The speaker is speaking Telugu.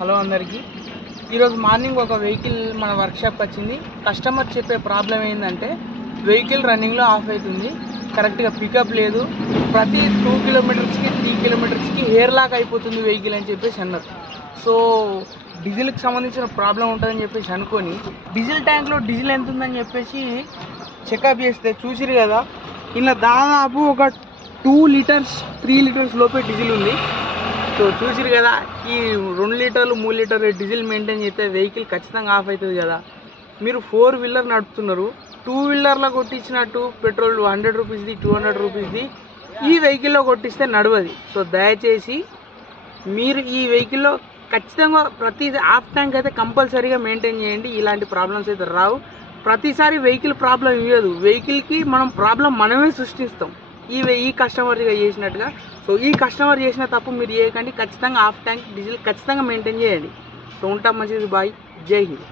హలో అందరికీ. ఈరోజు మార్నింగ్ ఒక వెహికల్ మన వర్క్షాప్కి వచ్చింది. కస్టమర్ చెప్పే ప్రాబ్లం ఏంటంటే వెహికల్ రన్నింగ్లో ఆఫ్ అవుతుంది, కరెక్ట్గా పికప్ లేదు, ప్రతి 2 కిలోమీటర్స్కి 3 కిలోమీటర్స్కి హెయిర్ లాక్ అయిపోతుంది వెహికల్ అని చెప్పేసి అన్నారు. సో డీజిల్కి సంబంధించిన ప్రాబ్లం ఉంటుందని చెప్పేసి అనుకొని డీజిల్ ట్యాంక్లో డీజిల్ ఎంత ఉందని చెప్పేసి చెకప్ చేస్తే చూసిరు కదా, ఇలా దాదాపు ఒక 2 లీటర్స్ 3 లీటర్స్ లోపే డీజిల్ ఉంది. సో చూసిరు కదా, ఈ 2 లీటర్లు 3 లీటర్లు డీజిల్ మెయింటైన్ చేస్తే వెహికల్ ఖచ్చితంగా ఆఫ్ అవుతుంది కదా. మీరు 4 వీలర్ నడుపుతున్నారు, 2 వీలర్లో కొట్టించినట్టు పెట్రోల్ 100 రూపీస్ది 200 రూపీస్ది ఈ వెహికల్లో కొట్టిస్తే నడవది. సో దయచేసి మీరు ఈ వెహికల్లో ఖచ్చితంగా ప్రతి హాఫ్ ట్యాంక్ అయితే కంపల్సరీగా మెయింటైన్ చేయండి. ఇలాంటి ప్రాబ్లమ్స్ అయితే రావు. ప్రతిసారి వెహికల్ ప్రాబ్లం ఇవ్వదు, వెహికల్కి మనం ప్రాబ్లం మనమే సృష్టిస్తాం ఈ కస్టమర్ చేసినట్టుగా. సో ఈ కస్టమర్ చేసిన తప్పు మీరు చేయకండి. ఖచ్చితంగా హాఫ్ ట్యాంక్ డీజిల్ ఖచ్చితంగా మెయింటైన్ చేయండి. సో ఉంటాం, మంచిది, బాయ్, జై హింద్.